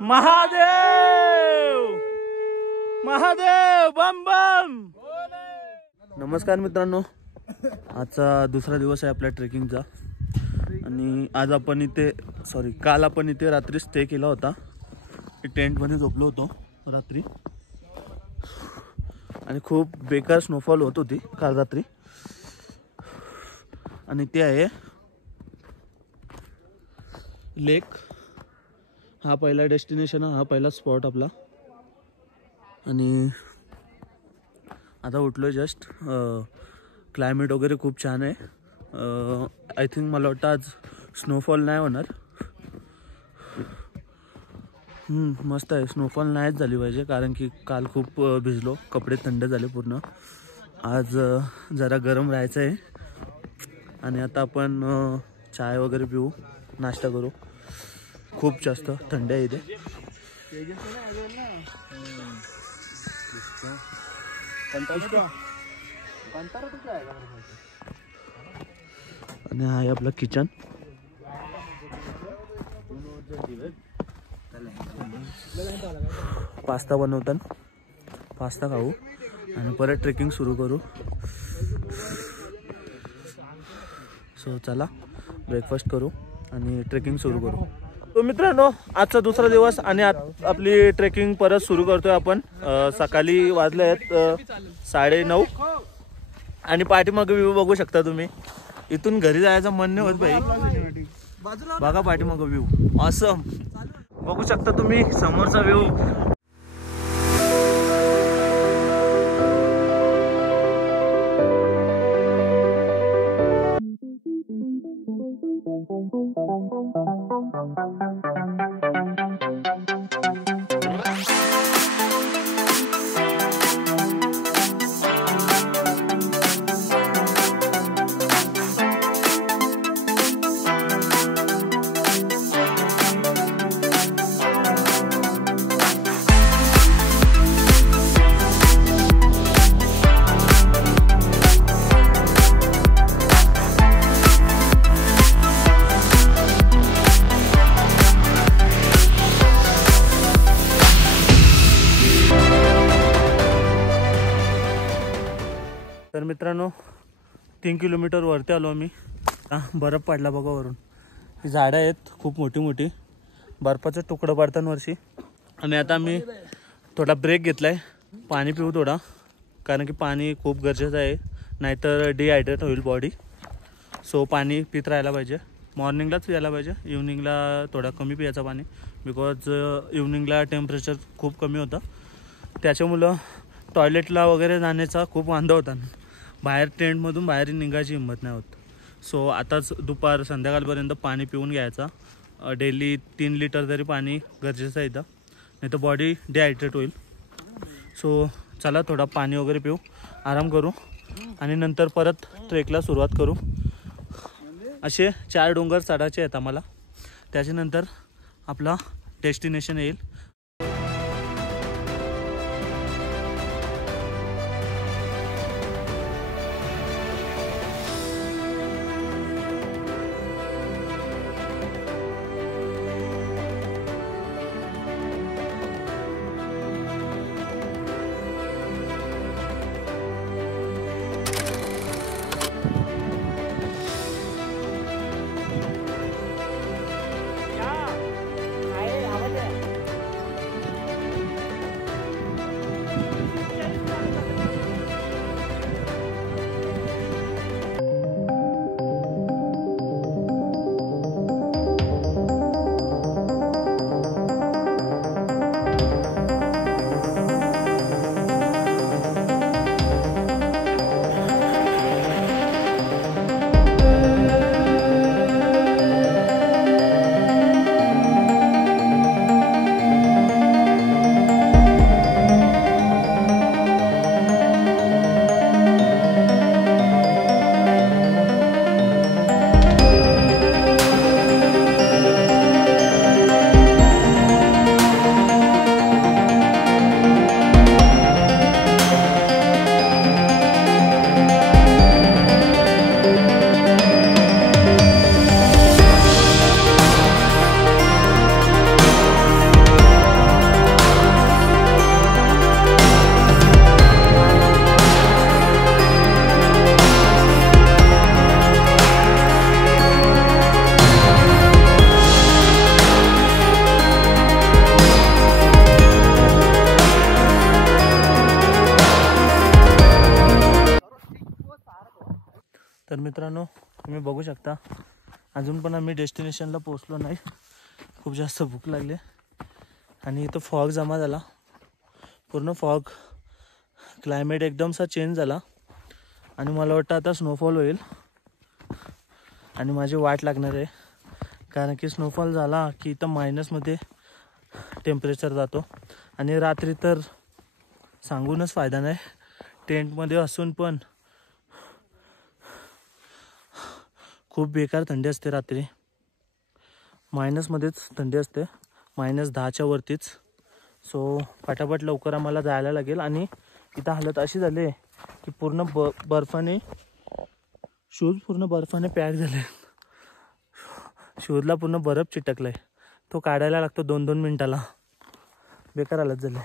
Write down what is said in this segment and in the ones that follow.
महादेव महादेव बम बम। नमस्कार मित्रांनो, आजचा दुसरा दिवस आहे आपल्या ट्रेकिंगचा आणि आज आपण इथे काल आपण इथे रात्री स्टे केला होता। टेंटमध्ये झोपलो होतो रात्री आणि खूप बेकार स्नोफॉल होत होती काल रात्री। आणि ते आहे लेक, हा पहिला डेस्टिनेशन, हा पहिला स्पॉट आपला। आणि आता उठलो जस्ट, क्लायमेट वगैरे खूप छान आहे। आय थिंक मला वाटतं आज स्नोफॉल नाही होणार। मस्त आहे, स्नोफॉल नाहीच झाली पाहिजे कारण की काल खूप भिजलो, कपडे थंड झाले पूर्ण। आज जरा गरम राहायचं आहे आणि आता आपण चाय वगैरे पिऊ, नाश्ता करू। खूप जास्त थंड आहे इथे। आणि हा आहे आपला किचन। पास्ता बनवतात, पास्ता खाऊ आणि परत ट्रेकिंग सुरू करू। सो चला ब्रेकफास्ट करू आणि ट्रेकिंग सुरू करू। तो मित्रांनो, आजचा दुसरा दिवस आणि आपली ट्रेकिंग परत सुरू करतोय आपण। सकाळी वाजले आहेत 9:30 आणि पाठीमागे व्ह्यू बघू शकता तुम्ही। इथून घरी जायचं मन नाही होत भाई, बघा पाठीमागे व्ह्यू ऑसम बघू शकता तुम्ही, समोरचा व्ह्यू। तर मित्रांनो, 3 किलोमीटर वरती आलो आम्ही। बर्फ पडला बघा वरून, ही झाडं आहेत खूप मोठी मोठी, बर्फाचं तुकडं पडतात वरची। आणि आता आम्ही थोडा ब्रेक घेतलाय, पाणी पिऊ थोडा, कारण की पाणी खूप गरजेचं आहे, नाहीतर डिहायड्रेट होईल बॉडी। सो पाणी पित राहायला पाहिजे, मॉर्निंगलाच प्यायला पाहिजे, इव्हनिंगला थोडा कमी प्यायचं पाणी, बिकॉज इव्हनिंगला टेम्परेचर खूप कमी होतं, त्याच्यामुळं टॉयलेटला वगैरे जाण्याचा खूप वांदा होता। बाहेर टेंटमधून बाहेर निघायची हिंमत नाही होत। सो आताच दुपार संध्याकाळपर्यंत पाणी पिऊन घ्यायचा, डेली 3 लिटर तरी पाणी गरजेचं आहे इथं, नाही तर बॉडी डिहायड्रेट होईल। सो चला थोडा पाणी वगैरे पिऊ, आराम करू आणि नंतर परत ट्रेकला सुरुवात करू। असे 4 डोंगर चढायचे आहेत आम्हाला, त्याच्यानंतर आपला डेस्टिनेशन येईल। तर मित्रांनो तुम्ही बघू शकता अजून पण आम्ही डेस्टिनेशनला पोहोचलो नाही. खूप जास्त भूक लागली आणि इथं फॉग जमा झाला पूर्ण. फॉग क्लायमेट एकदमसा चेंज झाला आणि मला वाटतं आता स्नोफॉल होईल आणि माझी वाट लागणार आहे. कारण की स्नोफॉल झाला की इथं मायनसमध्ये टेम्परेचर जातो आणि रात्री तर सांगूनच फायदा नाही. टेंटमध्ये असून पण खूप बेकार थंडी असते रात्री. मायनसमध्येच थंडी असते, -10च्या वरतीच. सो फटाफट लवकर आम्हाला जायला लागेल. आणि इथं हालत अशी झाली आहे की पूर्ण बर्फाने शूज पूर्ण बर्फाने पॅक झाले. शूजला पूर्ण बर्फ चिटकला आहे. तो काढायला लागतो 2-2 मिनटाला. बेकार हालत झाली.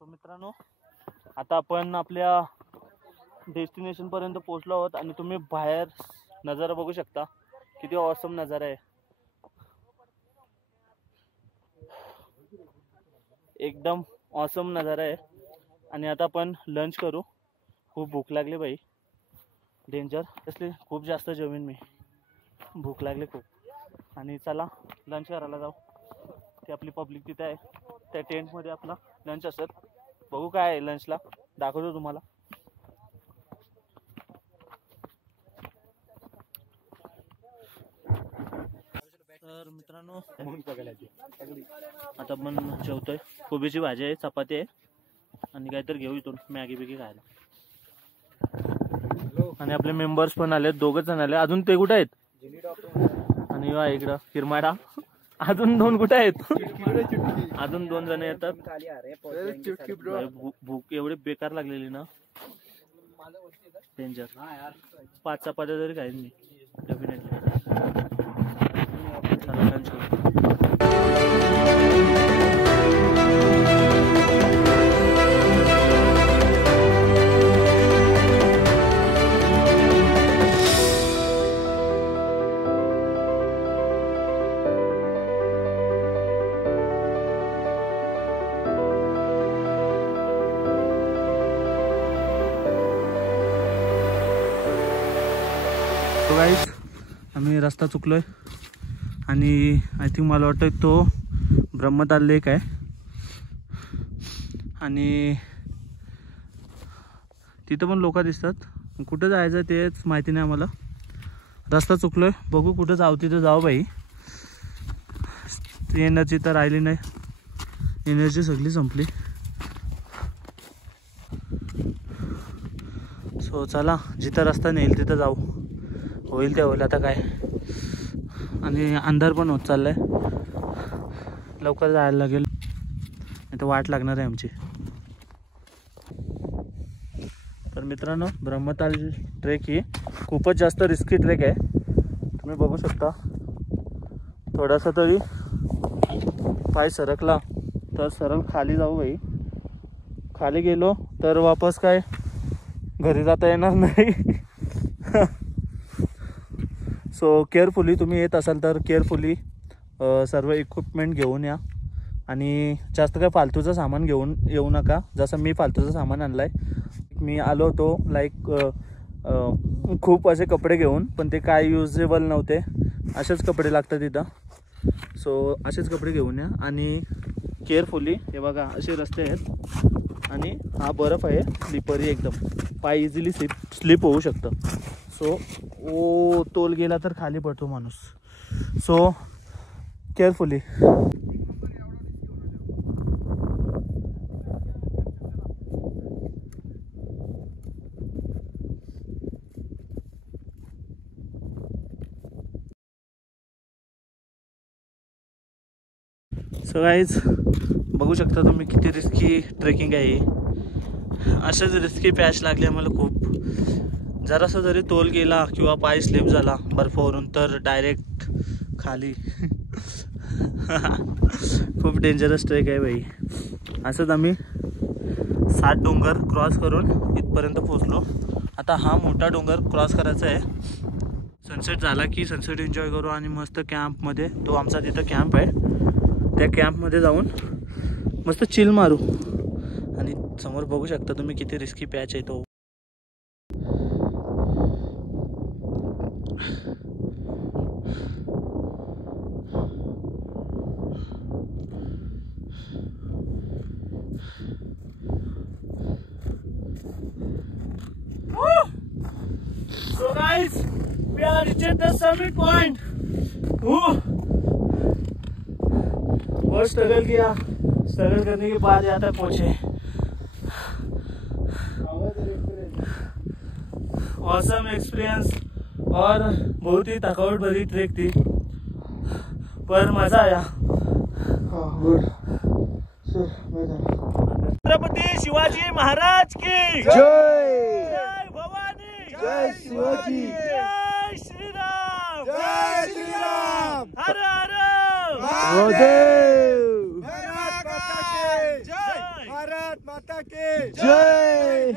मित्रांनो आता आपण आपल्या डेस्टिनेशन पर्यंत पोहोचलो आहोत आणि तुम्ही बाहेर नजारा बघू शकता. किती ऑसम नजारा आहे. एकदम ऑसम नजारा आहे. आणि आता आपण लंच करू. खूप भूक लागली बाई, डेंजर. असली खूप जास्त जेवीन मी, भूक लागली खूप. आणि चला लंच करायला जाऊ. ती आपली पब्लिक तिथे आहे, त्या टेंटमध्ये आपला लंच असत. बघू काय आहे लंचला, दाखवतो तुम्हाला. तर मित्रांनो आता आपण जेवतोय. कोबीची भाजी आहे, चपाती आहे आणि काहीतरी घेऊ इथून मॅगी बिगी खायला. आणि आपले मेंबर्स पण आले, 2 जण आले. अजून ते कुठे आहेत? आणि इकडं किरमाडा. अजून 2 कुठे आहेत? अजून 2 जण येतात. भूक एवढी बेकार लागलेली ना, डेंजर. 5 चपात्या तरी खाईन मी डेफिनेटली. तो गाईज आम्ही रस्ता चुकलोय आणि आय थिंक मला वाटतं तो ब्रह्मताल लेक आहे. आणि तिथं पण लोक दिसतात. कुठं जायचं तेच माहिती नाही आम्हाला. रस्ता चुकलोय, बघू कुठं जाऊ तिथं जाऊ बाई. एनर्जी तर राहिली नाही, एनर्जी सगळी संपली. सो चला जिथं रस्ता नेईल तिथं जाऊ. होईल ते होईल आता काय. आणि अंधार पण होत चाललाय, लवकर जायला लागेल नाही तर वाट लागणार आहे आमची. तर मित्रांनो ब्रह्मताल ट्रेक ही खूपच जास्त रिस्की ट्रेक आहे. तुम्ही बघू शकता. थोडासा तरी पाय सरकला तर सरळ खाली जाऊ बाई. खाली गेलो तर वापस काय घरी जाता येणार नाही. सो केअरफुली तुम्ही येत असाल तर केअरफुली सर्व इक्विपमेंट घेऊन या. आणि जास्त काय फालतूचं सामान घेऊन येऊ नका. जसं मी फालतूचं सामान आणलं आहे. मी आलो होतो लाईक खूप असे कपडे घेऊन, पण ते काय युजेबल नव्हते. असेच कपडे लागतात इथं. सो असेच कपडे घेऊन या आणि केअरफुली. हे बघा असे रस्ते आहेत आणि हा बर्फ आहे स्लिपरी एकदम, पाय इझिली स्लिप होऊ शकतं. सो तोल गेला तर खाली पडतो माणूस. So carefully. सो गाईज बघू शकता तुम्ही किती रिस्की ट्रेकिंग आहे. असेच रिस्की पॅच लागले आम्हाला खूप. जरासा जरी तोल गेला किंवा पाय स्लिप झाला बर्फावरून तर डायरेक्ट खाली. खूप डेंजरस ट्रेक आहे बाई. असंच आम्ही 7 डोंगर क्रॉस करून इथपर्यंत पोहोचलो. आता हा मोठा डोंगर क्रॉस करायचा आहे. सनसेट झाला की सनसेट एन्जॉय करू आणि मस्त कॅम्पमध्ये, तो आमचा तिथं कॅम्प आहे, त्या कॅम्पमध्ये जाऊन मस्त चिल मारू. आणि समोर बघू शकता तुम्ही किती रिस्की पॅच आहे तो. So guys, we are reached the summit point. बहुत स्ट्रगल किया, स्ट्रगल करने के बाद यहाँ तक पहुँचे. ऑसम एक्सपीरियंस और बहुत ही थकावट भरी ट्रेक थी, पर मजा आया. छत्रपति शिवाजी महाराज की जय. जय भवानी. जय शिवाजी. जय श्री राम. जय श्री राम. हर हर महादेव. भारत माता की जय. भारत माता की जय.